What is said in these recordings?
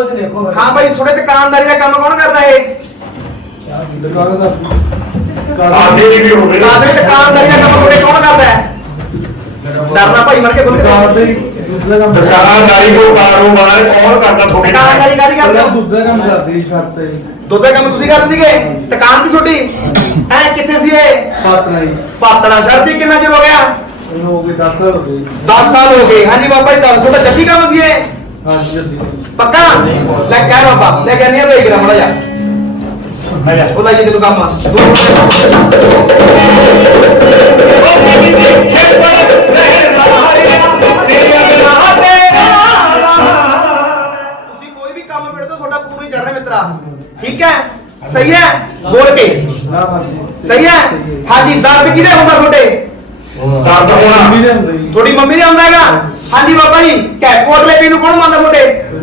ਹਾਂ ਭਾਈ ਤੁਹਾਡੇ ਦੁਕਾਨਦਾਰੀ ਦਾ ਕੰਮ ਕੌਣ ਕਰਦਾ ਇਹ? ਆਸੇ ਦੀ ਵੀ ਹੋਵੇ। ਲਾਜ਼ਮੀ ਦੁਕਾਨਦਾਰੀ ਦਾ ਕੰਮ ਤੁਹਾਡੇ ਕੌਣ ਕਰਦਾ ਹੈ? ਡਰਨਾ ਭਾਈ ਮਰ ਕੇ ਖੁੱਲ ਦੁਕਾਨ ਕੇ ਦੇ ਦੂਸਰਾ ਕੰਮ ਦੁਕਾਨਦਾਰੀ ਕੋ ਕਾਰੋਬਾਰ ਕੌਣ ਕਰਦਾ ਤੁਹਾਡੇ? ਦੁਕਾਨਦਾਰੀ ਕਾਦੀ ਕਰਦੇ? ਹੋ ਦੂਸਰਾ ਕੰਮ ਕਰਦੀ ਛੱਤ ਤੇ। ਦੁੱਧ ਦਾ ਕੰਮ ਤੁਸੀਂ ਕਰਦੇ ਸੀਗੇ? ਦੁਕਾਨ ਦੀ ਛੋਟੀ ਐ ਕਿੱਥੇ ਸੀ ਇਹ? ਸੱਤ ਨਹੀਂ ਪਾਤੜਾ ਸ਼ਹਿਰ ਦੀ ਕਿੰਨਾ ਚਿਰ ਹੋ ਗਿਆ? ਇਹਨੂੰ ਹੋ ਗਏ 10 ਸਾਲ ਹੋ ਗਏ। 10 ਸਾਲ ਹੋ ਗਏ। ਹਾਂਜੀ ਬਾਬਾ ਜੀ 10 ਤੁਹਾਡਾ ਜੱਦੀ ਕੰਮ ਸੀ ਇਹ? ਹਾਂ ਜੀ ਜੱਦੀ ਪੱਕਾ ਲੈ ਕਹਿ ਬਾਬਾ ਲੈ ਕਹਿੰਦੇ ਆ ਵੇਖ ਗ੍ਰਾਮ ਮੜਾ ਜਾ ਆਇਆ ਉਹ ਲੈ ਜੀ ਤੈਨੂੰ ਕੰਮ ਆ ਤੁਸੀਂ ਕੋਈ ਵੀ ਕੰਮ ਮਿਲਦਾ ਤੁਹਾਡਾ ਪੂਰਾ ਚੜਨਾ ਮਿੱਤਰਾ। ਠੀਕ ਹੈ? ਸਹੀ ਹੈ? ਬੋਲ ਕੇ। ਹਾਂਜੀ ਸਹੀ ਹੈ? ਹਾਂਜੀ ਦਰਦ ਕਿਹਦੇ ਹੁੰਦਾ ਤੁਹਾਡੇ? ਦਰਦ ਹੋਣਾ। ਮੰਮੀ ਦੇ ਹੁੰਦੇ ਜੀ ਤੁਹਾਡੀ ਮੰਮੀ ਨੇ ਹੁੰਦਾ ਹੈਗਾ। ਹਾਂਜੀ ਬਾਬਾ ਜੀ। ਕਹਿ ਕੋਟਲੇ ਪੀ ਨੂੰ ਕੌਣ ਮੰਨਦਾ ਤੁਹਾਡੇ ਕੋਈ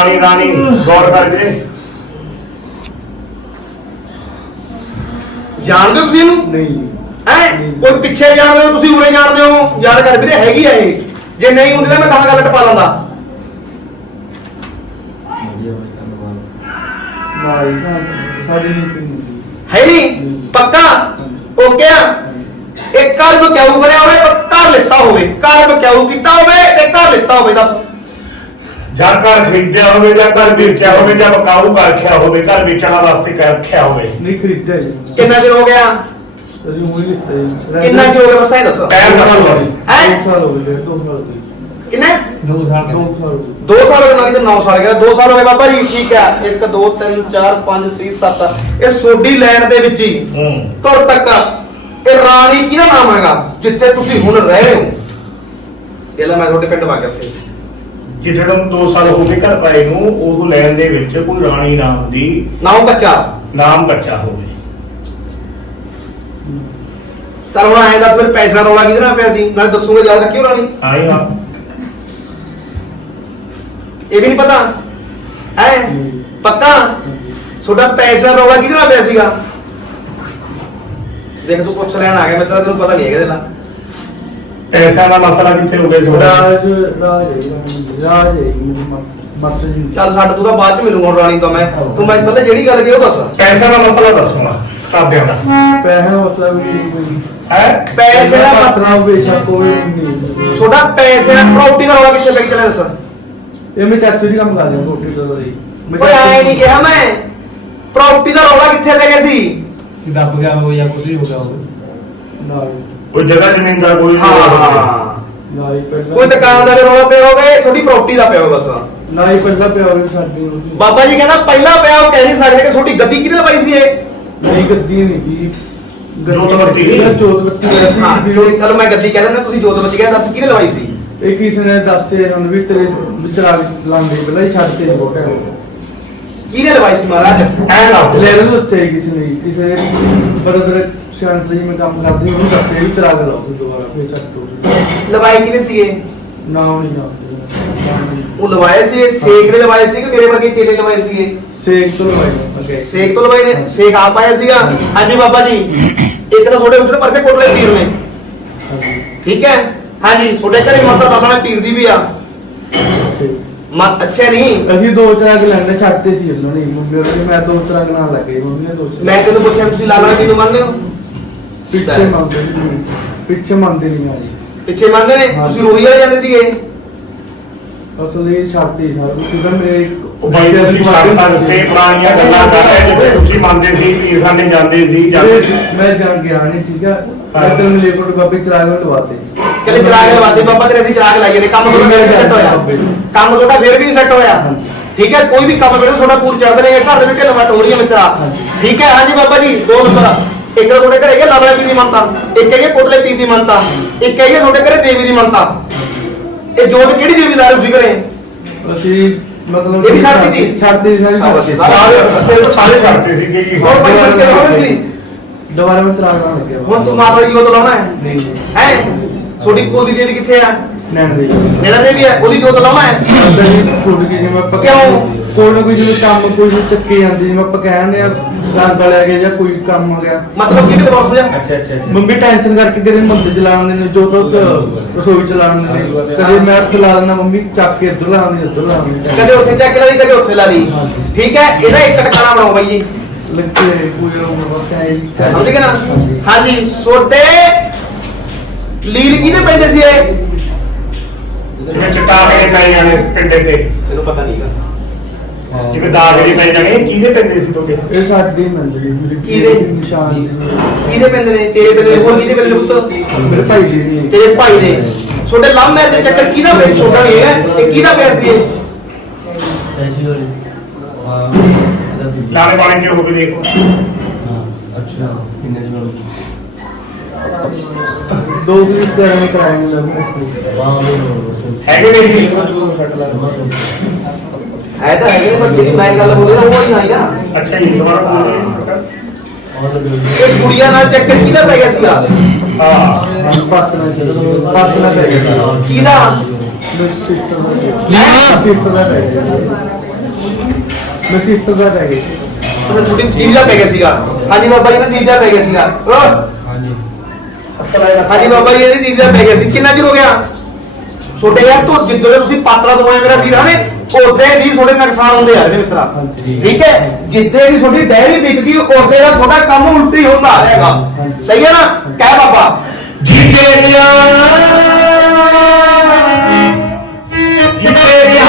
ਰਾਣੀ ਰਾਣੀ ਗੌਰ ਕਰਕੇ ਜਾਣਦੇ ਹੋ ਤੁਸੀਂ ਇਹਨੂੰ? ਨਹੀਂ ਹੈ? ਕੋਈ ਪਿੱਛੇ ਜਾਣਦੇ ਹੋ ਤੁਸੀਂ ਉਰੇ ਜਾਣਦੇ ਹੋ? ਯਾਦ ਕਰ ਵੀਰੇ ਹੈਗੀ ਆ ਇਹ। ਜੇ ਨਹੀਂ ਹੁੰਦੀ ਨਾ ਮੈਂ ਕਹਾਂ ਗੱਲ ਟਪਾ ਲੈਂਦਾ। ਨਾ ਹੀ ਨਾ ਸਾਡੀ ਨਹੀਂ ਪੀਂਦੀ ਹੈ ਨਹੀਂ? ਪੱਕਾ? ਓਕੇ ਆ? ਇੱਕ ਕਲਬ ਕਿਉਂ ਕਰਿਆ ਹੋਵੇ? ਕਰ ਲਿੱਤਾ ਹੋਵੇ। ਕਲਬ ਕਿਉਂ ਕੀਤਾ ਹੋਵੇ? ਤੇ ਕਰ ਲਿੱਤਾ ਹੋਵੇ ਦੱਸ। ਜਾਂ ਘਰ ਖਰੀਦਿਆ ਹੋਵੇ ਜਾਂ ਘਰ ਵੇਚਿਆ ਹੋਵੇ ਜਾਂ ਬਕਾਊ ਕਰ ਰੱਖਿਆ ਹੋਵੇ ਘਰ ਵੇਚਣ ਵਾਸਤੇ ਕਰ ਰੱਖਿਆ ਹੋਵੇ। ਨਹੀਂ ਖਰੀਦਿਆ ਜੀ। ਕਿੰਨਾ ਚਿਰ ਹੋ ਗਿਆ? ਲਿਖਤਾ ਜੀ। ਕਿੰਨਾ ਚਿਰ ਹੋ ਗਿਆ? ਬਸ ਇਹ ਦੱਸੋ। ਦਾ ਲੋਸ ਹੈ? ਦੋ ਸਾਲ ਹੋ ਗਏ ਦੋ ਸਾਲ ਹੋ ਗਏ। ਕਿੰਨੇ? ਦੋ ਸਾਲ ਦੋ ਸਾਲ ਹੋ ਗਏ। 2 ਸਾਲ ਹੋ ਗਏ ਨਾ ਕਿਤੇ 9 ਸਾਲ ਗਿਆ। 2 ਸਾਲ ਹੋ ਗਏ ਬਾਬਾ ਜੀ ਠੀਕ ਹੈ। 1 2 3 4 5 6 7 ਇਹ ਸੋਡੀ ਲੈਣ ਦੇ ਵਿੱਚ ਹੀ ਹੂੰ। ਤੁਰ ਤੱਕ ਇਹ ਰਾਣੀ ਕਿਹਦਾ ਨਾਮ ਹੈਗਾ? ਜਿੱਥੇ ਤੁਸੀਂ ਹੁਣ ਰਹਿ ਰਹੇ ਹੋ। ਇਹ ਲੈ ਮੈਂ ਤੁਹਾਡੇ ਪਿੰਡ ਵਾਗਿਆ ਉੱਥੇ। ਜਿੱਥੇ ਤੋਂ 2 ਸਾਲ ਹੋ ਗਏ ਘਰ ਪਾਏ ਨੂੰ ਉਹ ਲੈਣ ਦੇ ਵਿੱਚ ਕੋਈ ਰਾਣੀ ਨਾਮ ਦੀ ਨਾਮ ਬੱਚਾ। ਨਾਮ ਬੱਚਾ ਹੋਵੇ। ਚਲ ਹੁਣ ਐਂ ਦੱਸ ਫਿਰ ਪੈਸਾ ਰੌਲਾ ਕਿਹਦੇ ਨਾਲ ਪਿਆ ਦੀ ਨਾਲੇ ਦੱਸੂਗਾ ਯਾਦ ਰੱਖਿਓ ਰਾਣੀ। ਆਈ ਹਾਂ ਇਹ ਵੀ ਨਹੀਂ ਪਤਾ। ਹੈ? ਪੱਕਾ? ਤੁਹਾਡਾ ਪੈਸਾ ਰੌਲਾ ਕਿਹਦੇ ਨਾਲ ਪਿਆ ਸੀਗਾ? ਦੇਖ ਤੂੰ ਪੁੱਛ ਲੈਣ ਆ ਗਿਆ ਮਿੱਤਰਾ ਤੈਨੂੰ ਪਤਾ ਨਹੀਂ ਹੈਗਾ ਇਹਦੇ ਨਾਲ। ਪੈਸਿਆਂ ਦਾ ਮਸਲਾ ਕਿੱਥੇ ਹੋ ਗਿਆ ਤੁਹਾਡਾ ਰਾਜ ਰਾਜ ਰਾਜ ਜੀ, ਮ- ਜੀ। ਚੱਲ ਛੱਡ ਤੂੰ ਤਾਂ ਬਾਅਦ ਚ ਮਿਲੂਗਾ ਰਾਣੀ ਤੋਂ ਮੈਂ। ਤੂੰ ਮੈਂ ਪਤਾ ਜਿਹੜੀ ਗੱਲ ਕਹੀ ਉਹ ਦੱਸ। ਪੈਸਿਆਂ ਦਾ ਮਸਲਾ ਦੱਸਣਾ ਸਾਧਿਆਂ ਦਾ। ਪੈਸੇ ਦਾ ਮਤਲਬ ਵੀ ਕੋਈ ਹੈ ਪੈਸੇ ਦਾ ਮਤ- ਪਤਨਾ ਵੇਚਾ ਕੋਈ ਨਹੀਂ ਤੁਹਾਡਾ ਪੈਸੇ ਦਾ ਪ੍ਰਾਪਰਟੀ ਦਾ ਰੌਲਾ ਕਿੱਥੇ ਪੈ ਗਿਆ ਦੱਸ। ਇਹ ਮੈਂ ਚਾਚੂ ਦੀ ਕੰਮ ਕਰਦਾ ਰੋਟੀ ਦਾ ਲਈ ਓਏ ਐ ਨਹੀਂ ਕਿਹਾ ਮੈਂ। ਪ੍ਰਾਪਰਟੀ ਦਾ ਰੌਲਾ ਕਿੱਥੇ ਪੈ ਗਿਆ ਸੀ? ਦੱਬ ਗਿਆ ਹੋ ਜਾਂ ਕੁਝ ਵੀ ਹੋ ਗਿਆ ਹੋ ਨਾ ਕੋਈ ਜਗ੍ਹਾ ਜ਼ਮੀਨ ਦਾ ਕੋਈ ਹਾਂ ਨਾ ਹੀ ਪਹਿਲਾਂ ਕੋਈ ਦੁਕਾਨਦਾਰ ਦਾ ਰੌਲਾ ਪਿਆ ਹੋਵੇ ਤੁਹਾਡੀ ਪ੍ਰਾਪਰਟੀ ਦਾ ਪਿਆ ਹੋਵੇ ਬਸ। ਨਾ ਹੀ ਪਹਿਲਾਂ ਪਿਆ ਹੋਵੇ ਸਾਡੀ ਉਹਦੀ। ਬਾਬਾ ਜੀ ਕਹਿੰਦਾ ਪਹਿਲਾਂ ਪਿਆ ਉਹ ਕਹਿ ਨਹੀਂ ਸਕਦੇ ਕਿ ਤੁਹਾਡੀ ਗੱਦੀ ਕਿਹਨੇ ਲਵਾਈ ਸੀ ਇਹ? ਨਹੀਂ ਗੱਦੀ ਨਹੀਂ ਜੀ। ਜੋਤਬੱਤੀ ਦੀ? ਜੋਤਬੱਤੀ ਵੈਸੀ ਹਾਂ ਸੀ। ਜੋ। ਚਲੋ ਮੈਂ ਗੱਦੀ ਕਹਿ ਦਿੰਦਾ ਤੁਸੀਂ ਜੋਤਬੱਤੀ ਕਹਿੰਦੇ ਦੱਸ ਕਿਹਨੇ ਲਵਾਈ ਸੀ? ਇਹ ਕਿਸੇ ਨੇ ਦੱਸੇ ਹਨ ਵੀ ਤੇਰੇ ਵਿਚਾਰ ਲਾਂਦੇ ਪਹਿਲਾਂ ਹੀ ਛੱਡ ਤੇ ਬੋਟਾ ਕਿਹਨੇ ਲਵਾਈ ਸੀ ਮਹਾਰਾਜ? ਐ ਨਾ ਲੈ ਲੋ ਦੱਸੇ ਕਿਸੇ ਨੇ ਕਿਸੇ ਬਰਦਰ ਸ਼ਾਂਤ ਲਈ ਮੈਂ ਕੰਮ ਕਰਦੀ ਉਹਨੂੰ ਦੱਸੇ ਵੀ ਚਲਾ ਕੇ ਲਾਓ ਦੁਬਾਰਾ ਫੇਰ ਛੱਡ ਦੋ ਲਵਾਈ ਕਿਹਨੇ ਸੀਗੇ? ਨਾਮ ਨਹੀਂ ਜਾਣਦੇ ਉਹ ਲਵਾਏ ਸੀ ਸੇਖ ਨੇ ਲਵਾਏ ਸੀ ਕਿ ਮੇਰੇ ਵਰਗੇ ਚੇਲੇ ਲਵਾਏ ਸੀਗੇ? ਸੇਕ ਤੋਂ ਲਵਾਈ ਅੱਗੇ। ਸੇਖ ਤੋਂ ਲਵਾਏ ਨੇ? ਸੇਖ ਆਪ ਆਇਆ ਸੀਗਾ? ਹਾਂਜੀ ਬਾਬਾ ਜੀ ਇੱਕ ਤਾਂ ਤੁਹਾਡੇ ਉੱਤੇ ਪਰ ਕੇ ਕੋਟਲੇ ਪੀਰ ਨੇ। ਠੀਕ ਹੈ? ਹਾਂਜੀ ਤੁਹਾਡੇ ਘਰੇ ਮਾਤਾ ਦਾਦਾ ਨੇ ਪੀਰ ਦੀ ਵੀ ਆ। ਮਤ ਅੱਛਾ ਨਹੀਂ। ਅਸੀਂ ਦੋ ਚਾਰ ਅਗ ਲੈਣੇ ਛੱਡਤੇ ਸੀ ਉਹਨਾਂ ਨੇ ਮੰਮੀ ਉਹਨਾਂ ਨੇ ਮੈਂ ਦੋ ਚਾਰ ਅਗ ਨਾਲ ਲੱਗੇ ਮੰਮੀ ਨੇ ਦੋ ਚਾਰ। ਮੈਂ ਤੈਨੂੰ ਪੁੱਛਿਆ ਤੁਸੀਂ ਲਾਲਾ ਜੀ ਨੂੰ ਮੰਨਦੇ ਹੋ? ਪਿੱਛੇ ਮੰਨਦੇ ਨਹੀਂ ਪਿੱਛੇ ਮੰਨਦੇ ਨਹੀਂ ਆ ਜੀ। ਪਿੱਛੇ ਮੰਨਦੇ ਨੇ? ਹਾਂ। ਤੁਸੀਂ ਰੋਹੀ ਵਾਲੇ ਜਾਂਦੇ ਸੀਗੇ? ਅਸਲ ਇਹ ਛੱਡਤੇ ਸਾਰਾ। ਕਿਉਂਕਿ ਮੇਰੇ ਉਹ ਬਾਈ ਤੁਸੀਂ ਸਾਡਾ ਤੇ ਪੁਰਾਣੀਆਂ ਗੱਲਾਂ ਕਰ ਰਹੇ ਜਿੱਥੇ ਤੁਸੀਂ ਮੰਨਦੇ ਸੀ ਪੀਰ ਸਾਡੇ ਜਾਂਦੇ ਸੀ ਜਾਂਦੇ ਸੀ। ਮੈਂ ਜਾਣ ਗਿਆ ਨਹੀਂ ਠੀਕ ਹੈ ਮੈਂ ਤੈਨੂੰ ਲੇਪਟ ਕਾਪੀ ਚਲਾ ਕੇ ਲਵਾਤੇ। ਕੱਲੇ ਚਿਰਾਗ ਲਵਾਤੇ। ਬਾਬਾ ਤੇਰੇ ਅਸੀਂ ਚਿਰਾਗ ਲਾਈਏ ਨੇ। ਕੰਮ ਤੁਹਾਡਾ ਫਿਰ ਵੀ ਸੈੱਟ ਹੋਇਆ। ਕੰਮ ਤੁਹਾਡਾ ਫਿਰ ਵੀ ਨਹੀਂ ਸੈੱਟ ਹੋਇਆ ਠੀਕ ਹੈ ਕੋਈ ਵੀ ਕੰਮ ਬੇਟਾ ਤੁਹਾਡਾ ਪੂਰ ਚੜਦੇ ਨੇ। ਘਰ ਦੇ ਵਿੱਚ ਹੋ ਰਹੀ ਹੈ ਮਿੱਤਰਾ। ਠੀਕ ਹੈ ਹਾਂਜੀ ਬਾਬਾ ਜੀ ਦੋ ਨੰਬਰ ਇੱਕ ਤਾਂ ਤੁਹਾਡੇ ਘਰੇ ਹੈਗਾ ਲਾਲਾ ਪੀਰ ਦੀ ਮੰਨਤਾ ਇੱਕ ਹੈਗਾ ਕੋਟਲੇ ਪੀਰ ਦੀ ਮੰਨਤਾ ਇੱਕ ਹੈਗਾ ਤੁਹਾਡੇ ਘਰੇ ਦੇਵੀ ਦੀ ਮੰਨਤਾ। ਇਹ ਜੋਤ ਕਿਹੜੀ ਦੇਵੀ ਦਾ ਤੁਸੀਂ ਘਰੇ? ਅਸੀਂ ਮਤਲਬ ਇਹ ਵੀ ਛੱਡਤੀ ਸੀ? ਛੱਡਤੀ ਸੀ। ਸ਼ਾਬਾਸ਼ ਸਾਰੀ ਜੀ। ਸਾਰੇ ਸਾਰੇ ਛੱਡਦੇ ਸੀਗੇ ਜੀ ਹੋਰ ਭਾਈ ਬਣ ਕੇ ਰਹੋ ਤੁਸੀਂ ਦੁਬਾਰਾ ਮੈਂ ਤਰਾਗ ਨਾਲ ਲੱਗਿਆ। ਹੁਣ ਤੂੰ ਮਾਤਾ ਦੀ ਜੋਤ ਲਾਉਣਾ ਹੈ? ਨਹੀਂ ਨਹੀਂ। ਹੈ? ਤੁਹਾਡੀ ਕੋਲ ਦੀ ਦੇਵੀ ਕਿੱਥੇ ਆ? ਨੈਣ ਦੇ ਨੈਣਾ ਦੇਵੀ ਹੈ ਉਹਦੀ ਜੋਤ ਲਾਉਣਾ ਹੈ? ਅੰਦਰ ਹੀ ਛੁੱਟ ਗਈ ਜਿਵੇਂ ਆਪਾਂ ਕਿਉਂ? ਕੋਈ ਨਾ ਕੋਈ ਜਿਵੇਂ ਕੰਮ ਕੋਈ ਵੀ ਚੱਕੀ ਜਾਂਦੀ ਜਿਵੇਂ ਆਪਾਂ ਕਹਿੰਦੇ ਆ ਰੰਗ ਵਾਲਿਆ ਗਿਆ ਜਾਂ ਕੋਈ ਕੰਮ ਆ ਗਿਆ। ਮਤਲਬ ਕਿ ਤੇ ਬਸ ਹੋ ਜਾ ਅੱਛਾ ਅੱਛਾ ਅੱਛਾ। ਮੰਮੀ ਟੈਨਸ਼ਨ ਕਰਕੇ ਕਦੇ ਮੰਦਰ ਚਲਾਉਂਦੇ ਨੇ ਜੋ ਤੋਂ ਰਸੋਈ ਚਲਾਉਂਦੇ ਨੇ। ਕਦੇ ਮੈਂ ਹੱਥ ਲਾ ਦਿੰਦਾ ਮੰਮੀ ਚੱਕ ਕੇ ਇੱਧਰ ਲਾਉਂਦੀ ਇੱਧਰ ਲਾਉਂਦੀ ਕਦੇ ਉੱਥੇ ਚੱਕ ਲਈ ਕਦੇ ਉੱਥੇ ਲਾ ਲਈ। ਠੀਕ ਹੈ ਇਹਦਾ ਇੱਕ ਟਿਕਾਣਾ ਬਣਾਓ ਬਾਈ ਜੀ। ਲੱਗੇ ਕੋਈ ਉਮਰ ਵਕਤ ਹੈ ਸਮਝ ਗਏ ਨਾ? ਹਾਂਜੀ ਸੋਡੇ ਲੀਲ ਕਿਹਦੇ ਪੈਂਦੇ ਸੀ ਇਹ? ਜਿਵੇਂ ਚਟਾਕ ਦੇ ਪੈ ਜਾਣੇ ਪਿੰਡੇ ਤੇ। ਇਹਨੂੰ ਪਤਾ ਨਹੀਂਗਾ ਜਿਵੇਂ ਦਾਗ ਦੇ ਪੈ ਜਾਣੇ ਕਿਹਦੇ ਪੈਂਦੇ ਸੀ ਤੁਹਾਡੇ ਇਹ ਸਾਡੀ ਮੰਦਰੀ ਮੇਰੇ ਕਿਹਦੇ? ਨਿਸ਼ਾਨ ਦੀ। ਕਿਹਦੇ ਪੈਂਦੇ ਨੇ? ਤੇਰੇ ਪੈਂਦੇ ਨੇ ਹੋਰ ਕਿਹਦੇ ਪੈਂਦੇ ਨੇ ਪੁੱਤ? ਮੇਰੇ ਭਾਈ ਦੀ ਨਹੀਂ ਤੇਰੇ ਭਾਈ ਦੇ। ਤੁਹਾਡੇ ਲਵ ਮੈਰਿਜ ਦੇ ਚੱਕਰ ਕਿਹਦਾ ਪਿਆ ਛੋਟਾ ਨਹੀਂ ਹੈਗਾ ਇਹ ਕਿਹਦਾ ਪਿਆ ਸੀ ਇਹ? ਐਸੀ ਹੋਲੀ ਹਾਂ ਨਾਲੇ ਵਾਲੇ ਜੋ ਹੋਵੇ ਦੇਖੋ। ਅੱਛਾ ਕਿੰਨੇ ਦਿਨ ਹੋ ਗਏ? ਦੋ ਦਿਨ ਕਰਾਂਗੇ ਕਰਾਂਗੇ ਲੱਗ ਵਾਹ ਬਈ ਹੈਗੇ ਨੇ ਜੀ। ਐ ਤਾਂ ਹੈਗੇ ਪਰ ਜਿਹੜੀ ਮੈਂ ਗੱਲ ਬੋਲੀ ਨਾ ਉਹ ਨਹੀਂ ਆਈਗਾ ਅੱਛਾ ਜੀ ਦੁਬਾਰਾ ਬੋਲੋ। ਇਹ ਕੁੜੀਆਂ ਨਾਲ ਚੱਕਰ ਕਿਹਦਾ ਪੈ ਗਿਆ ਸੀਗਾ? ਹਾਂ। ਪਾਸਨਾ ਚਾਹੀਦਾ ਪਾਸਨਾ ਚਾਹੀਦਾ ਕਿਹਦਾ ਮੈਂ ਸਿਫਟ ਦਾ ਪੈ ਗਿਆ। ਮੈਂ ਸਿਫਟ ਦਾ ਪੈ ਗਿਆ। ਅੱਛਾ ਛੋਟੀ ਦਾ ਪੈ ਗਿਆ ਸੀਗਾ। ਹਾਂਜੀ ਬਾਬਾ ਜੀ ਨੇ ਦਾ ਪੈ ਗਿਆ ਸੀਗਾ। ਓ, ਹਾਂਜੀ। ਹਾਂਜੀ ਬਾਬਾ ਜੀ ਇਹਦੀ ਦੀਦੀ ਦਾ ਪੈ ਗਿਆ ਸੀ। ਕਿੰਨਾ ਚਿਰ ਹੋ ਗਿਆ? ਛੋਟੇ ਯਾਰ ਤੋਂ ਜਿੱਦੋਂ ਦੇ ਤੁਸੀਂ ਪਾਤਰਾ ਦਵਾਏ ਮੇਰਾ ਵੀਰ ਹਨੇ? ਉਹਦੇ ਦੀ ਥੋੜੇ ਨੁਕਸਾਨ ਹੁੰਦੇ ਆ ਇਹਦੇ ਮਿੱਤਰਾ। ਠੀਕ ਹੈ? ਜਿੱਦੇ ਦੀ ਤੁਹਾਡੀ ਡੈਰੀ ਵਿਕ ਗਈ ਉਹਦੇ ਦਾ ਤੁਹਾਡਾ ਕੰਮ ਉਲਟੀ ਹੁੰਦਾ ਆ ਜਾਏਗਾ ਸਹੀ ਹੈ ਨਾ? ਕਹਿ ਬਾਬਾ। ਜਿੱਤੇ ਦੀਆਂ ਜਿੱਤੇ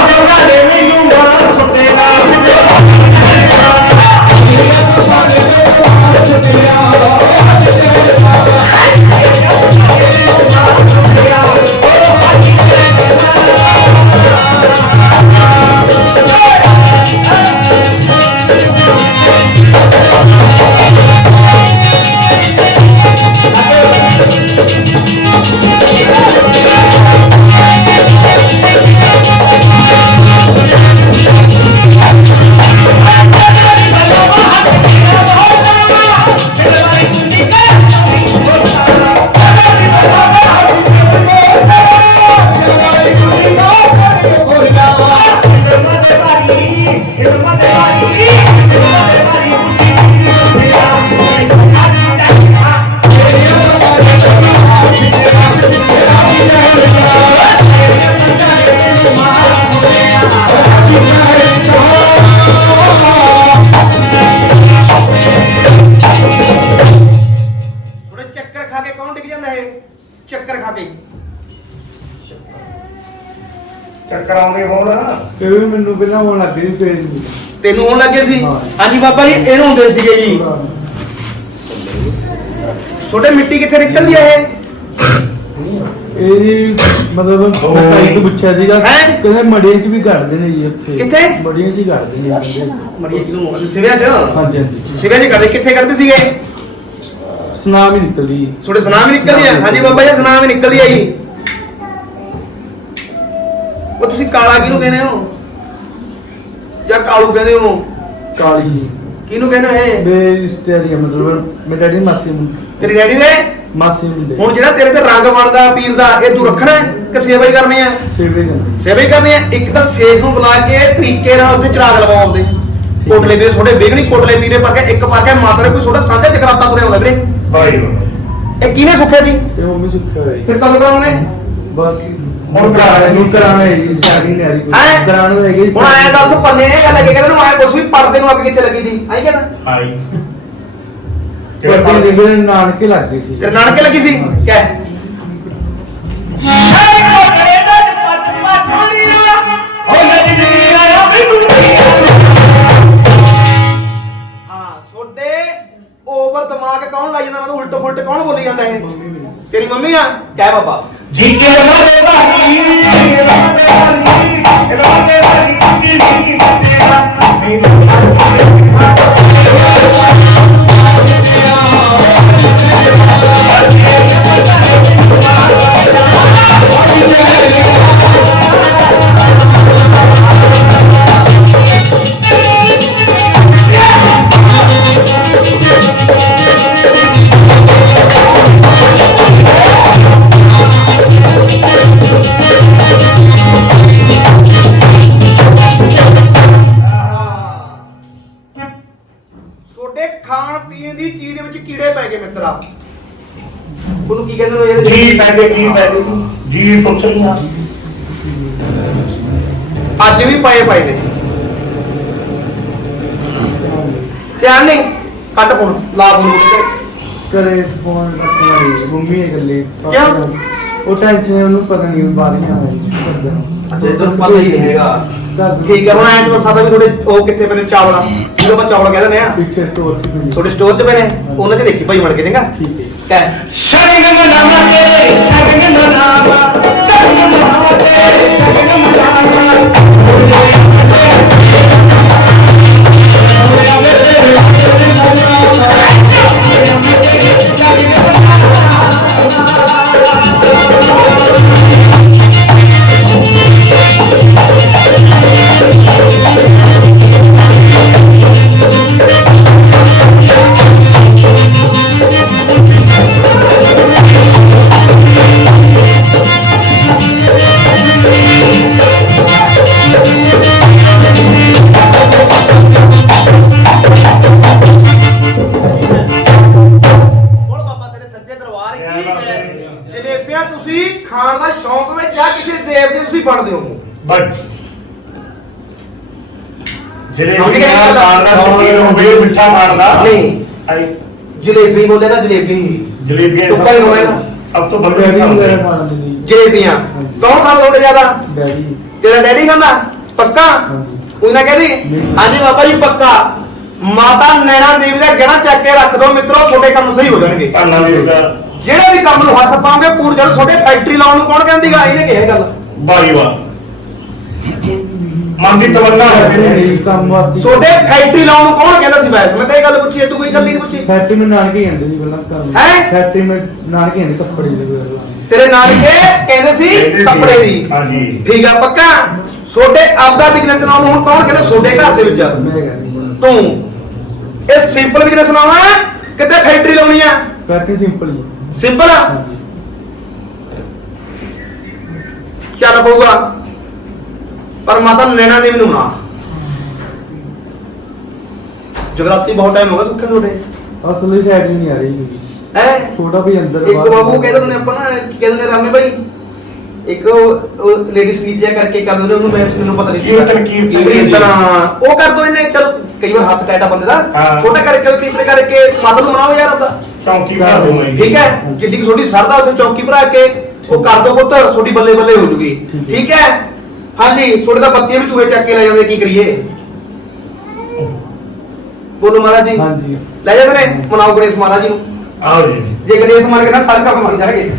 ਪਹਿਲਾਂ ਹੋਣ ਲੱਗ ਗਈ ਫੇਰ ਨਹੀਂ। ਤੈਨੂੰ ਹੋਣ ਲੱਗੇ ਸੀ। ਹਾਂਜੀ ਬਾਬਾ ਜੀ ਇਹਨੂੰ ਹੁੰਦੇ ਸੀਗੇ ਜੀ। ਛੋਟੇ ਮਿੱਟੀ ਕਿੱਥੇ ਨਿਕਲਦੀ ਹੈ ਇਹ? ਇਹ ਜੀ ਮਤਲਬ ਮੈਂ ਤੋਂ ਪੁੱਛਿਆ ਸੀਗਾ ਹੈਂ? ਕਹਿੰਦੇ ਮੜੀਆਂ ਚ ਵੀ ਕੱਢਦੇ ਨੇ ਜੀ ਉੱਥੇ। ਕਿੱਥੇ? ਮੜੀਆਂ ਚ ਹੀ ਕੱਢਦੇ ਨੇ। ਕਹਿੰਦੇ। ਮੜੀਏ ਕਿਨੂੰ ਸਿਵਿਆਂ ਚ? ਹਾਂਜੀ ਹਾਂਜੀ। ਸਿਵਿਆਂ ਚ ਕਰਦੇ ਕਿੱਥੇ ਕਰਦੇ ਸੀਗੇ? ਸੁਨਾਮ ਹੀ ਨਿਕਲਦੀ ਤੁਹਾਡੇ ਸੁਨਾਮ ਹੀ ਨਿਕਲਦੀ ਆ? ਹਾਂਜੀ ਬਾਬਾ ਜੀ ਸੁਨਾਮ ਹੀ ਨਿਕਲਦੀ ਆ ਜੀ। ਉਹ ਤੁਸੀਂ ਕਾਲਾ ਕਿਹਨੂੰ ਕਹਿੰਦੇ ਹੋ? ਜਾਂ ਕਾਲੂ ਕਹਿੰਦੇ ਹੋ ਕਾਲੀ। ਕਿਹਨੂੰ ਕਹਿੰਦੇ ਹੋ ਇਹ? ਮੇਰੇ ਰਿਸ਼ਤੇਦਾਰੀ ਆ ਮਤਲਬ ਮੇਰੇ ਡੈਡੀ ਮਾਸੀ ਮੁੰਡੇ ਤੇਰੀ ਡੈਡੀ ਦੇ? ਮਾਸੀ ਮੁੰਡੇ ਹੁਣ ਜਿਹੜਾ ਤੇਰੇ ਤੇ ਰੰਗ ਬਣਦਾ ਪੀਰ ਦਾ ਇਹ ਤੂੰ ਰੱਖਣਾ ਹੈ ਕਿ ਸੇਵਾ ਹੀ ਕਰਨੀ ਹੈ? ਸੇਵੇ ਜਾਂਦੇ ਸੇਵਾ ਹੀ ਕਰਨੀ ਹੈ? ਇੱਕ ਤਾਂ ਸੇਖ ਨੂੰ ਬੁਲਾ ਕੇ ਤਰੀਕੇ ਨਾਲ ਉੱਥੇ ਚਿਰਾਗ ਲਵਾਓ ਆਪਦੇ। ਕੋਟਲੇ ਵੀ ਛੋਟੇ ਵੇਗਣੀ ਕੋਟਲੇ ਪੀਰੇ ਪਰ ਕੇ ਇੱਕ ਪਰ ਕੇ ਮਾਤਾ ਨੇ ਕੋਈ ਛੋਟਾ ਸਾਂਝਾ ਜਗਰਾਤਾ ਤੁਰਿਆ ਹੁੰਦਾ ਵੀਰੇ। ਭਾਈ ਇਹ ਕਿਹਨੇ ਸੁੱਖਿਆ ਜੀ? ਤੇ ਮੰਮੀ ਸੁੱਖਾ ਹੋਈ ਫਿਰ ਕਦੋਂ ਕਰਾਉਣੇ? ਬਾਕੀ ਹੁਣ ਨੂੰ। ਕਰਾਣਾ ਹੈ ਜੀ ਸਟਾਰਟਿੰਗ ਤਿਆਰੀ ਹੈਂ? ਕਰਾਣਾ ਹੈਗੀ ਹੁਣ ਆਇਆ ਦੱਸ ਪੰਨੇ ਇਹ ਗੱਲ ਲੱਗੇ ਕਹਿੰਦੇ ਨੂੰ ਆਇਆ ਕੁਛ ਵੀ ਪਰਦੇ ਨੂੰ ਅੱਗ ਕਿੱਥੇ ਲੱਗੀ ਸੀ? ਆਈ ਕਹਿੰਦਾ ਹਾਈ ਪਰਦੇ ਦੇ ਮੇਰੇ ਨਾਨਕੇ ਲੱਗ ਗਏ ਸੀ। ਤੇਰੇ ਨਾਨਕੇ ਲੱਗੀ ਸੀ? ਕਹਿ। ਹਾਂ ਛੋਡੇ ਓਵਰ ਦਿਮਾਗ ਕੌਣ ਲਾਈ ਜਾਂਦਾ? ਮੈਨੂੰ ਉਲਟ ਪੁਲਟ ਕੌਣ ਬੋਲੀ ਜਾਂਦਾ ਇਹ? ਤੇਰੀ ਮੰਮੀ ਆ? ਕਹਿ ਬਾਬਾ। ਜੀ ਕੇ ਰਾਦੇ ਵਾਲੀ ਦੀ ਚੀਜ਼ ਦੇ ਵਿੱਚ ਕੀੜੇ ਪੈ ਗਏ ਮਿੱਤਰਾ? ਉਹਨੂੰ ਕੀ ਕਹਿੰਦੇ ਨੇ ਯਾਰ ਜੀ ਪੈਦੇ ਕੀ ਪੈਦੇ ਜੀ ਸੋਚ ਰਹੀਆਂ ਅੱਜ ਵੀ ਪਏ ਪਏ ਨੇ। ਧਿਆਨ ਨਹੀਂ? ਕੱਟ ਫੋਨ ਲਾ ਫੋਨ ਕਰੇ ਫੋਨ ਰੱਖਣ ਵਾਲੀ ਮੰਮੀ ਪਾਪਾ ਕਿਉਂ? ਦਾ- ਉਹ ਟੈਨਸ਼ਨ ਉਹਨੂੰ ਪਤਾ ਨਹੀਂ ਬਾਹਰ ਹੀ ਆਇਆ ਅੱਛਾ ਇਧਰ ਪਤਾ ਹੀ ਹੈਗਾ। ਠੀਕ ਹੈ ਹੁਣ ਐਂ ਤਾਂ ਦੱਸਾਂ ਤਾਂ ਵੀ ਤੁਹਾਡੇ ਉਹ ਕਿੱਥੇ ਪਏ ਨੇ ਚਾਵਲ ਜਿਹਨੂੰ ਆਪਾਂ ਚਾਵਲ ਕਹਿੰਦੇ ਨੇ ਆ ਪਿੱਛੇ ਸਟੋਰ ਚ ਵੀ ਤੁਹਾਡੇ ਸਟੋਰ 'ਚ ਪਏ ਨੇ ਉਹਨਾਂ 'ਚ ਦੇਖੀ ਭਾਈ ਬਣ ਕੇ ਦੇਗਾ ਠੀਕ ਹੈ। ਕਹਿ। ਸ਼ਗਨ ਮਨਾਵਾ ਤੇਰੇ ਸ਼ਗਨ ਮਨਾਵਾ ਸ਼ਗਨ ਮਨਾਵਾ ਤੇਰੇ ਸ਼ਗਨ ਕਿਸੇ ਦੇਵ ਦੇ ਤੁਸੀਂ ਬਣਦੇ ਹੋ। ਬਟ ਜਿਹੜੇ ਗਏ ਨਾਲ ਗੱਲ? ਮਾਰਦਾ ਸ਼ਕੀਨ ਹੋਵੇ ਮਿੱਠਾ ਮਾਰਦਾ। ਨਹੀਂ। ਆਈ ਜਲੇਬੀ ਬੋਲੇ ਤਾਂ ਜਲੇਬੀ ਜਲੇਬੀਆਂ ਹੀ ਹੋਏਗਾ। ਸਭ ਤੋਂ ਵੱਧ ਡੈਡੀ ਮਿੱਠਾ ਹੁੰਦਾ ਵਗੈਰਾ ਹੈ। ਖਾਣਾ ਦਿੰਦੀ ਜਲੇਬੀਆਂ ਕੌਣ ਖਾਂਦਾ ਤੁਹਾਡੇ ਜ਼ਿਆਦਾ? ਡੈਡੀ ਤੇਰਾ ਡੈਡੀ ਖਾਂਦਾ? ਪੱਕਾ? ਹਾਂਜੀ। ਕੋਈ ਨਾ ਕਹਦੀ ਨਹੀਂ। ਹਾਂਜੀ ਬਾਬਾ ਜੀ ਪੱਕਾ। ਮਾਤਾ ਨੈਣਾ ਦੇਵੀ ਦਾ ਗਹਿਣਾ ਚੱਕ ਕੇ ਰੱਖ ਦੋ ਮਿੱਤਰੋ ਤੁਹਾਡੇ ਕੰਮ ਸਹੀ ਹੋ ਜਾਣਗੇ। ਧੰਨਾ ਵੀਰਦਾ ਜਿਹੜੇ ਵੀ ਕੰਮ ਨੂੰ ਹੱਥ ਪਾਉਂਗੇ ਪੂਰ ਜਦੋਂ ਤੁਹਾਡੇ ਫੈਕਟਰੀ ਲਾਉਣ ਨੂੰ ਕੌਣ ਕਹਿੰਦੀਗਾ? ਇਹਨੇ ਕਿਹਾ ਇਹ ਗੱਲ। ਬਾਈ ਵਾਹ ਮਨ ਦੀ ਤਮੰਨਾ ਹੈ। ਨਹੀਂ ਕੰਮ ਵਾਸਤੇ ਤੁਹਾਡੇ ਫੈਕਟਰੀ ਲਾਉਣ ਨੂੰ ਕੌਣ ਕਹਿੰਦਾ ਸੀ ਵੈਸ? ਮੈਂ ਤਾਂ ਇਹ ਗੱਲ ਪੁੱਛੀ ਹੈ, ਤੂੰ ਕੋਈ ਗੱਲ ਨਹੀਂ ਪੁੱਛੀ। ਫੈਕਟਰੀ में ਨਾਨਕੇ ਕਹਿੰਦੇ ਸੀ ਪਹਿਲਾਂ ਕੰਮ ਹੈਂ? ਫੈਕਟਰੀ में ਨਾਨਕੇ ਕਹਿੰਦੇ ਕੱਪੜੇ ਦੇ ਵਗੈਰਾ ਤੇਰੇ ਨਾਨਕੇ ਕਹਿੰਦੇ ਸੀ ਕਹਿੰਦੇ ਸੀ। ਕੱਪੜੇ ਦੀ। ਹਾਂਜੀ। ਠੀਕ ਆ ਪੱਕਾ? ਆਪਦਾ ਬਿਜ਼ਨਸ ਚਲਾਉਣ ਨੂੰ ਹੁਣ ਕੌਣ ਕਹਿੰਦਾ ਤੁਹਾਡੇ ਘਰ ਦੇ ਵਿੱਚ ਮੈਂ ਕਹਿੰਦੀ ਤੂੰ। ਇਹ ਸਿੰਪਲ ਬਿਜ਼ਨਸ ਬਣਾਉਣਾ ਹੈ ਕਿਤੇ ਫੈਕਟਰੀ ਲਾਉਣੀ ਆ ਫੈਕਟਰੀ ਸਿੰਪਲ ਹੀ ਸਿੰਪਲ ਆ? ਹਾਂਜੀ। ਚੱਲ ਪਊਗਾ। ਪਰ ਮਾਤਾ ਨੈਣਾ ਦੇਵੀ ਨੂੰ ਬਣਾ ਜਗਰਾਤੀ ਬਹੁਤ ਟਾਈਮ ਹੋ ਗਿਆ ਸੁੱਖੇ ਤੁਹਾਡੇ ਅਸਲੀ ਸਾਈਡ ਨਹੀਂ ਆ ਰਹੀ ਹੈਗੀ। ਹੈ? ਛੋਟਾ ਵੀ ਅੰਦਰ ਇੱਕ ਬਾਬੂ ਕਹਿੰਦੇ ਨੇ ਆਪਾਂ ਨਾ ਕੀ ਕਹਿੰਦੇ ਨੇ ਰਾਮੇ ਭਾਈ? ਇੱਕ ਉਹ ਲੇਡੀ ਸੰਗੀਤ ਜਿਹਾ ਕਰਕੇ ਕਰ ਦਿੰਦੇ ਉਹਨੂੰ ਮੈਂ ਮੈਨੂੰ ਪਤਾ ਨਹੀਂ ਕੀਰਤਨ, ਕੀਰਤਨ। ਉਹ ਕਰ ਦੋ ਇਹਨੇ ਚਲ ਕਈ ਵਾਰ ਹੱਥ ਟੈਟਾ ਬੰਦੇ ਦਾ। ਛੋਟਾ ਕਰਕੇ ਉਹ ਕੀਰਤਨ ਕਰਕੇ ਮਾਤਾ ਨੂੰ ਬਣਾਓ ਯਾਰ ਉਹਦਾ ਚੌਂਕੀ ਬਣਾ ਦੂੰਗਾ ਜੀ ਠੀਕ ਹੈ? ਜਿੱਡੀ ਕਿ ਤੁਹਾਡੀ ਸਰਦਾ ਉੱਥੇ ਚੌਕੀ ਭਰਾ ਕੇ। ਉਹ ਕਰ ਦੋ ਪੁੱਤ ਤੁਹਾਡੀ ਬੱਲੇ ਬੱਲੇ ਹੋ ਜੂਗੀ। ਠੀਕ ਹੈ? ਹਾਂਜੀ ਤੁਹਾਡੇ ਤਾਂ ਬੱਤੀਆਂ ਵੀ ਚੂਹੇ ਚੱਕ ਕੇ ਲੈ ਜਾਂਦੇ ਕੀ ਕਰੀਏ? ਬੋਲੋ ਮਹਾਰਾਜ ਜੀ। ਹਾਂਜੀ। ਲੈ ਜਾਂਦੇ ਨੇ ਮਨਾਓ ਗਣੇਸ਼ ਮਹਾਰਾਜ ਜੀ ਨੂੰ। ਆਓ ਜੀ। ਜੇ ਗਣੇਸ਼ ਮਾਰ ਕੇ ਨਾ ਸਾਰੇ ਕੰਮ ਬਣ ਜਾਣਗੇ।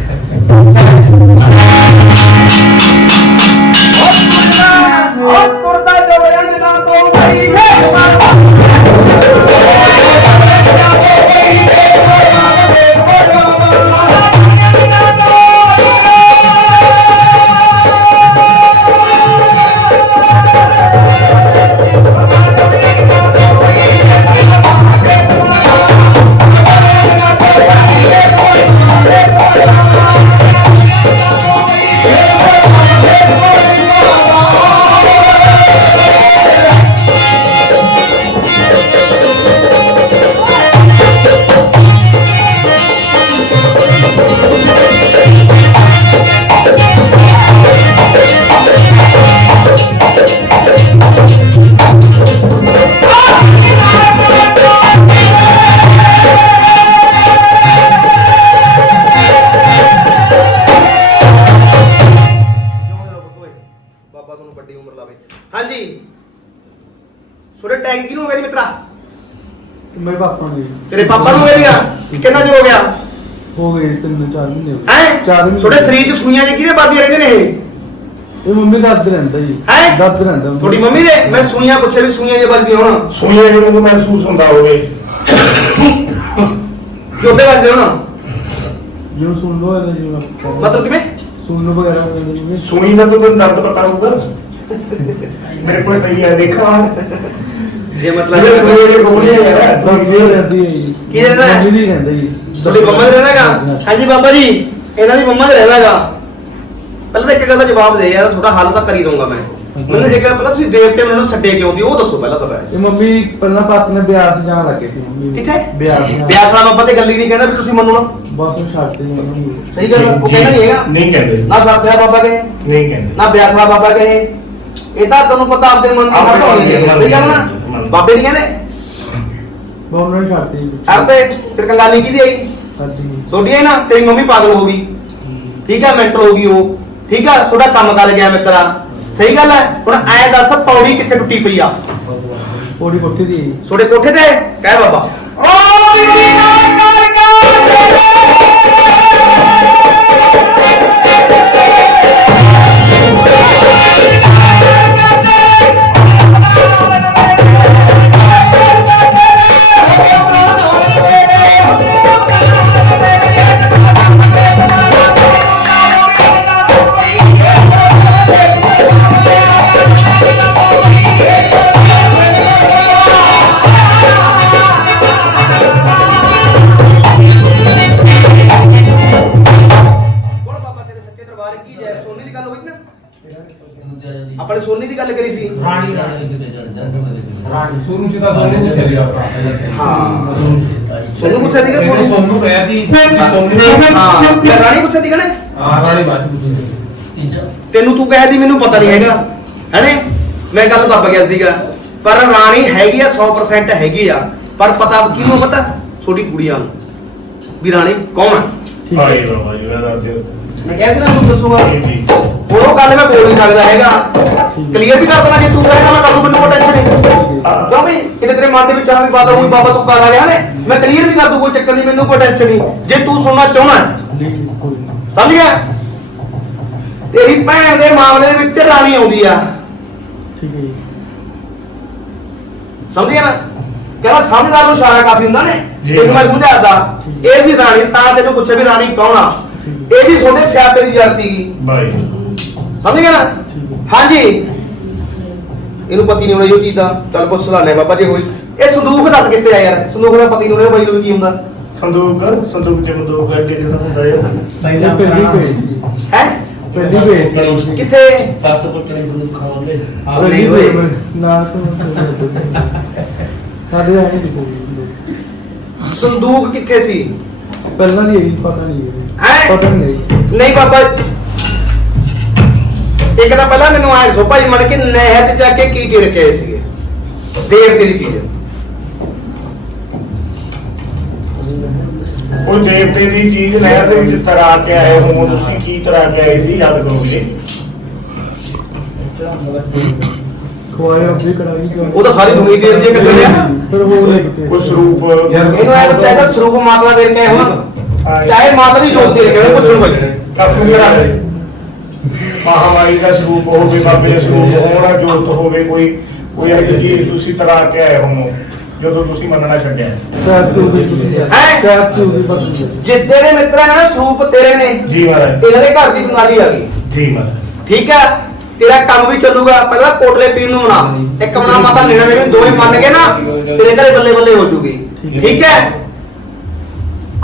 ਚਾਰ ਮਹੀਨੇ ਤੁਹਾਡੇ ਸਰੀਰ 'ਚ ਸੂਈਆਂ ਜੇ ਕਿਹਦੇ ਵੱਜਦੀਆਂ ਰਹਿੰਦੇ ਨੇ ਇਹ? ਇਹ ਮੰਮੀ ਦਰਦ ਰਹਿੰਦਾ ਜੀ। ਹੈਂ? ਦਰਦ ਰਹਿੰਦਾ ਤੁਹਾਡੀ ਮੰਮੀ ਦੇ? ਮੈਂ ਸੂਈਆਂ ਪੁੱਛੇ ਵੀ ਸੂਈਆਂ ਜੇ ਵੱਜਦੀਆਂ ਹੋਣ। ਸੁਣਿਆ ਜਿਹਨੂੰ ਕੋਈ ਮਹਿਸੂਸ ਹੁੰਦਾ ਹੋਵੇ। ਜੋਤੇ ਵੱਜਦੇ ਹੋਣ। ਜਿਵੇਂ ਸੁਣ ਲੋ ਇਹਦਾ ਜਿਵੇਂ ਮਤਲਬ ਕਿਵੇਂ? ਸੁਣ ਲੋ ਵਗੈਰਾ ਹੋ ਜਾਂਦਾ ਜਿਵੇਂ ਸੁਣੀ ਨਾ ਤੁਹਾਨੂੰ ਦਰਦ ਪਤਾ ਹੋਊਗਾ। ਮੇਰੇ ਕੋਲ ਪਈ ਹੈ ਦੇਖਾਂ। ਜੇ ਮਤਲਬ ਸੁਣੀ ਜਿਹੜੇ ਬੋਲੇ ਯਾਰ ਦਰਦ ਜੇ ਰਹਿੰਦੀ ਹੈ ਜੀ। ਕੀ ਰਹਿੰਦਾ ਹੈ? ਮੰਮੀ ਦੀ ਰਹਿੰਦਾ ਜੀ। ਤੁਹਾਡੀ ਮੰਮਾ ਦੇ ਰਹਿਣਾਗਾ ਹਾਂਜੀ ਬਾਬਾ ਜੀ। ਇਹਨਾਂ ਦੀ ਮੰਮਾ ਦੇ ਰਹਿਣਾਗਾ ਪਹਿਲਾਂ ਤਾਂ ਇੱਕ ਗੱਲ ਦਾ ਜਵਾਬ ਦੇ ਯਾਰ ਥੋੜਾ ਹੱਲ ਤਾਂ ਕਰੀ ਦਊਂਗਾ ਮੈਂ। ਮੈਨੂੰ ਇੱਕ ਗੱਲ ਪਹਿਲਾਂ ਤੁਸੀਂ ਦੇਵਤੇ ਮੈਨੂੰ ਛੱਡੇ ਕਿਉਂ ਦੀ ਉਹ ਦੱਸੋ ਪਹਿਲਾਂ ਤਾਂ ਇਹ ਮੰਮੀ ਪਹਿਲਾਂ ਪਾਤ ਨੇ ਬਿਆਸ ਜਾਣ ਲੱਗੇ ਸੀ ਮੰਮੀ। ਕਿੱਥੇ? ਬਿਆਸ ਜਾਣ। ਬਿਆਸ ਵਾਲਾ ਬਾਬਾ ਤੇ ਗੱਲ ਹੀ ਨਹੀਂ ਕਹਿੰਦਾ ਵੀ ਤੁਸੀਂ ਮੰਨੋ ਨਾ। ਬਸ ਉਹ ਛੱਡਦੇ ਜੀ ਮੰਮੀ। ਸਹੀ ਗੱਲ ਆ, ਉਹ ਕਹਿੰਦਾ ਨਹੀਂ ਹੈਗਾ। ਨਹੀਂ ਕਹਿੰਦੇ। ਨਾ ਸਾਸਿਆ ਬਾਬਾ ਕਹੇ ਨਹੀਂ ਕਹਿੰਦੇ। ਨਾ ਬਿਆਸ ਵਾਲਾ ਬਾਬਾ ਕਹੇ। ਇਹ ਤਾਂ ਤੁਹਾਨੂੰ ਪਤਾ ਆਪਦੇ ਮਨ ਦੀ ਹੱਥ ਹੋਣੀ ਦੀ ਹੈ। ਸਹੀ ਗੱਲ ਨਾ? ਦੀ। ਬਾਬੇ ਨਹੀਂ ਕਹਿੰਦੇ? ਬਹੁਤ ਉਹਨਾਂ ਨੇ ਛੱਡਦੇ ਜੀ ਅਰ ਤੇ ਫਿਰ ਕੰਗਾਲੀ ਕਿਹਦੀ ਆਈ? ਛੱਡਦੇ ਜੀ ਤੁਹਾਡੀ ਹੈ ਨਾ ਤੇਰੀ ਮੰਮੀ ਪਾਗਲ ਹੋ ਗਈ। ਠੀਕ ਹੈ ਮੈਂਟਲ ਹੋ ਗਈ ਉਹ। ਠੀਕ ਹੈ ਤੁਹਾਡਾ ਕੰਮ ਕਰ ਗਿਆ ਮਿੱਤਰਾ। ਸਹੀ ਗੱਲ ਹੈ ਹੁਣ ਐ ਦੱਸ ਪੌੜੀ ਕਿੱਥੇ ਟੁੱਟੀ ਪਈ ਆ? ਪੌੜੀ ਕੋਠੀ ਦੀ। ਤੁਹਾਡੇ ਕੋਠੇ ਤੇ? ਕਹਿ ਬਾਬਾ। ਸੋਨੂੰ ਕਹਿਆ ਸੀ ਸੋਨੂੰ ਹਾਂ ਮੈਂ ਰਾਣੀ ਪੁੱਛਿਆ ਨਾ ਹਾਂ ਰਾਣੀ ਬਾਤ ਪੁੱਛੀ ਤੈਨੂੰ ਤੂੰ ਕਹਿ ਦੀ ਮੈਨੂੰ ਪਤਾ ਨਹੀਂ ਹੈਗਾ। ਹੈਨੇ? ਮੈਂ ਗੱਲ ਦੱਬ ਗਿਆ ਸੀਗਾ। ਪਰ ਰਾਣੀ ਹੈਗੀ ਆ 100% ਹੈਗੀ ਆ। ਪਰ ਪਤਾ ਕਿਹਨੂੰ ਪਤਾ? ਤੁਹਾਡੀ ਕੁੜੀਆਂ ਨੂੰ। ਵੀ ਰਾਣੀ ਕੌਣ ਆ? ਠੀਕ ਹੈ ਬਾਬਾ ਜੀ ਦਾ ਦਿਓ ਮੈਂ ਕਹਿ ਸੀ ਨਾ ਤੁਹਾਨੂੰ ਦੱਸੂਗਾ ਜੀ ਉਹ ਗੱਲ ਮੈਂ ਬੋਲ ਨਹੀਂ ਸਕਦਾ ਹੈਗਾ। ਕਲੀਅਰ ਵੀ ਕਰ ਦਵਾਂ ਜੇ ਤੂੰ ਕਹੇਗਾ ਮੈਂ ਕਰ ਦੂੰ, ਮੈਨੂੰ ਕੋਈ ਟੈਨਸ਼ਨ ਨਹੀਂ। ਕਿਉਂ ਵੀ ਕਿਤੇ ਤੇਰੇ ਮਨ ਦੇ ਵਿੱਚ ਆ ਵੀ ਬਾਬਾ ਹੋਈ ਬਾਬਾ ਤੂੰ ਕਰ ਆ ਗਿਆ ਨੇ ਮੈਂ ਕਲੀਅਰ ਵੀ ਕਰ ਦੂੰ ਕੋਈ ਚੱਕਰ ਨਹੀਂ, ਮੈਨੂੰ ਕੋਈ ਟੈਨਸ਼ਨ ਨਹੀਂ। ਜੇ ਤੂੰ ਸੁਣਨਾ ਚਾਹਣਾ ਸਮਝ ਗਿਆ? ਤੇਰੀ ਭੈਣ ਦੇ ਮਾਮਲੇ ਦੇ ਵਿੱਚ ਰਾਣੀ ਆਉਂਦੀ ਆ। ਠੀਕ ਹੈ ਜੀ ਸਮਝ ਗਿਆ ਨਾ? ਕਹਿੰਦਾ ਸਮਝਦਾਰ ਨੂੰ ਇਸ਼ਾਰਾ ਕਾਫੀ ਹੁੰਦਾ ਨੇ। ਜੀ। ਮੈਂ ਸਮਝਾਦਾ ਇਹ ਸੀ ਰਾਣੀ, ਤਾਂ ਤੈਨੂੰ ਪੁੱਛਿਆ ਵੀ ਰਾਣੀ ਕੌਣ ਆ? ਇਹ ਵੀ ਛੋਟੇ ਸਿਆਪੇ ਦੀ ਜਰਤੀ ਗਈ ਬਾਈ। ਸਮਝ ਗਿਆ ਨਾ? ਹਾਂਜੀ। ਇਹਨੂੰ ਪਤੀ ਨਹੀਂ ਹੋਣਾ ਇਹ ਚੀਜ਼ ਦਾ। ਚੱਲ ਪੁੱਛ ਲਾਣੇ ਬਾਬਾ ਜੀ ਹੋਈ। ਇਹ ਸੰਦੂਕ ਦੱਸ ਕਿੱਥੇ ਆ ਯਾਰ? ਸੰਦੂਕ ਦਾ ਪਤੀ ਨੂੰ ਨੇ ਬਾਈ ਨੂੰ ਕੀ ਹੁੰਦਾ? ਸੰਦੂਕ ਸੰਦੂਕ ਚ ਬੰਦੂਕ ਅੱਗੇ ਜਿਹੜਾ ਹੁੰਦਾ ਹੈ। ਇਹ ਪਹਿਲੀ ਪੇਜ ਹੈ? ਪਹਿਲੀ ਪੇਜ ਕਿੱਥੇ? ਸੱਸ ਪੁੱਟਣੀ ਸੰਦੂਕ ਖਾਉਂਦੇ ਨਹੀਂ ਹੋਏ। ਨਾ ਤੋਂ ਸਾਡੇ ਆਏ ਨਹੀਂ ਕੋਈ ਸੰਦੂਕ ਕਿੱਥੇ ਸੀ? ਪਹਿਲਾਂ ਦੀ ਇਹ ਪਤਾ ਨਹੀਂ ਹੈ? ਪਤਾ ਨਹੀਂ ਹੈ ਨਹੀਂ ਬਾਬਾ ਇੱਕ ਤਾਂ ਪਹਿਲਾਂ ਮੈਨੂੰ ਆਏ ਸੋ ਭਾਈ ਮਣ ਕੇ ਨਹਿਰ 'ਚ ਜਾ ਕੇ ਕੀ ਦੇ ਰੱਖੇ ਸੀਗੇ? ਦੇਵਤੇ ਦੀ ਚੀਜ਼। ਕੋਈ ਦੇਵਤੇ ਦੀ ਚੀਜ਼ ਨਹਿਰ ਦੇ ਵਿੱਚ ਤਰਾ ਕੇ ਆਏ ਹੋ ਤੁਸੀਂ ਕੀ ਤਰਾ ਕੇ ਆਏ ਸੀ ਯਾਦ ਕਰੋਗੇ? ਖਵਾਇਆ ਉਹ ਤਾਂ ਸਾਰੀ ਦੁਨੀਆ ਦੀ ਦਿੰਦੀ ਹੈ ਕਿੱਥੇ ਆ ਫਿਰ ਹੋਰ ਲੈ ਕੇ ਕੋਈ ਸਰੂਪ ਇਹਨੂੰ ਐ ਚਾਹੀਦਾ ਸਰੂਪ ਮਾਤਾ ਦਾ ਕੇ ਹੁਣ। ਚਾਹੇ ਮਾਤਾ ਦੀ ਜੋਤ ਦੇ ਕੇ ਪੁੱਛਣ ਭਾਈ। ਕਸਮ ਕਰਾ ਮਹਾਮਾਰੀ ਦਾ ਸਰੂਪ ਹੋਵੇ ਬਾਬੇ ਦਾ ਸਰੂਪ ਹੋਣਾ ਜੋਤ ਹੋਵੇ ਕੋਈ ਕੋਈ ਇਹੋ ਚੀਜ਼ ਤੁਸੀਂ ਤਰਾ ਕੇ ਆਏ ਹੋ ਜਦੋਂ ਤੁਸੀਂ ਮੰਨਣਾ ਛੱਡਿਆ। ਤੋਂ ਵੀ ਤੋਂ ਵੀ ਜਿੱਦੇ ਦੇ ਮਿੱਤਰਾਂ ਨੇ ਨਾ ਸਰੂਪ ਤੇਰੇ ਨੇ। ਜੀ ਮਹਾਰਾਜ। ਇਹਨਾਂ ਦੇ ਘਰ ਦੀ ਬੰਗਾਲੀ ਆ ਗਈ। ਜੀ ਮਹਾਰਾਜ। ਠੀਕ ਹੈ? ਤੇਰਾ ਕੰਮ ਵੀ ਚੱਲੂਗਾ। ਪਹਿਲਾਂ ਕੋਟਲੇ ਪੀਣ ਨੂੰ ਮਨਾ। ਇੱਕ ਮਨਾ ਮਾਤਾ ਨੇੜੇ ਦੇ ਵੀ ਦੋਵੇਂ ਮੰਨ ਕੇ ਨਾ ਤੇਰੇ ਘਰੇ ਬੱਲੇ ਬੱਲੇ ਹੋ ਜੂਗੀ। ਠੀਕ ਹੈ?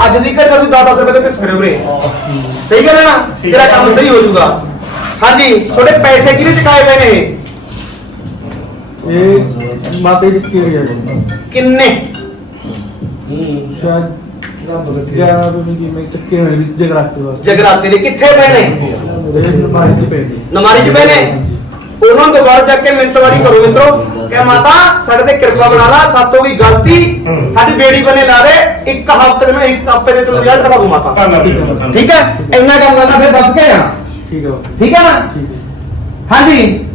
ਅੱਜ ਦੀ ਘੜੀ ਦਾ ਤੁਸੀਂ 10 ਰੁਪਏ ਤੇ ਪਿਸ ਕਰਿਓ ਵੀਰੇ ਸਹੀ ਗੱਲ ਹੈ ਨਾ? ਤੇਰਾ। ਕੰਮ ਸਹੀ ਹੋ ਜਾਊਗਾ ਹਾਂਜੀ ਤੁਹਾਡੇ ਪੈਸੇ ਕਿਹਨੇ ਚੁਕਾਏ ਪਏ ਨੇ ਇਹ? ਮਾਤੇ ਜੀ ਕੀ ਹੋਇਆ ਜੀ ਕਿੰਨੇ? ਸ਼ਾਇਦ ਗਿਆਰਾਂ ਤੋਂ ਨਹੀਂ ਮੈਂ ਹੋਏ ਜਗਰਾਤੇ ਵਾਸਤੇ। ਜਗਰਾਤੇ ਦੇ ਕਿੱਥੇ ਪਏ ਨੇ? ਨਮਾਰੀ ਚ ਪਏ ਨੇ? ਉਹਨਾਂ ਤੋਂ ਬਾਅਦ ਜਾ ਕੇ ਮਿੰਤਵਾੜੀ ਕਰੋ ਮਿੱਤਰੋ। ਕਿ ਮਾਤਾ ਸਾਡੇ ਤੇ ਕਿਰਪਾ ਬਣਾ ਲਾ ਸਾਤੋਂ ਵੀ ਗਲਤੀ। ਸਾਡੀ ਬੇੜੀ ਬਣੇ ਲਾ ਦੇ। ਇੱਕ ਹਫ਼ਤੇ ਦੇ ਮੈਂ ਇੱਕ ਹਫ਼ਤੇ ਦੇ ਤੈਨੂੰ ਰਿਜ਼ਲਟ ਦਿਖਾ ਦੂੰ ਮਾਤਾ। ਠੀਕ ਹੈ? ਇੰਨਾ ਕੰਮ ਕਰਨਾ ਫਿਰ ਦੱਸ ਕੇ ਆ ਠੀਕ ਹੈ ਠੀਕ ਹੈ ਨਾ? ਹਾਂਜੀ।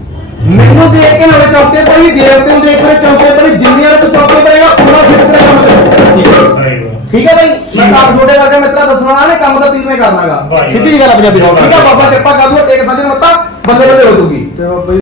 ਮੈਨੂੰ ਦੇਖ ਕੇ ਨਾਲੇ ਚੌਕੇ ਪਰ ਹੀ ਦੇਵਤੇ ਨੂੰ ਦੇਖ ਕੇ ਚੌਕੇ ਪਰ ਜਿੰਨੀਆਂ ਤੂੰ ਚੌਕੇ ਪਰੇਗਾ ਉਹਨਾਂ ਸਿੱਧ ਤੇਰਾ ਕੰਮ ਕਰੇਗਾ। ਠੀਕ ਹੈ ਬਾਈ? ਮੈਂ ਤਾਂ ਛੋਟੇ ਵਰਗੇ ਮਿੱਤਰਾ ਦੱਸਣ ਨੇ ਕੰਮ ਤਾਂ ਪੀਰ ਨੇ ਕਰਨਾਗਾ ਸਿੱਧੀ ਜਿਹੀ ਗੱਲ ਆ ਪੰਜਾਬੀ ਠੀਕ ਹੈ ਬਾਬਾ ਕਿਰਪਾ ਕਰ ਦੂਗਾ ਟੇਕ ਸਾਜਣ ਮੱਤਾ ਬੱਲੇ ਬੱਲੇ ਹੋ ਜੂਗੀ। ਤੇ ਬਾਬਾ ਜੀ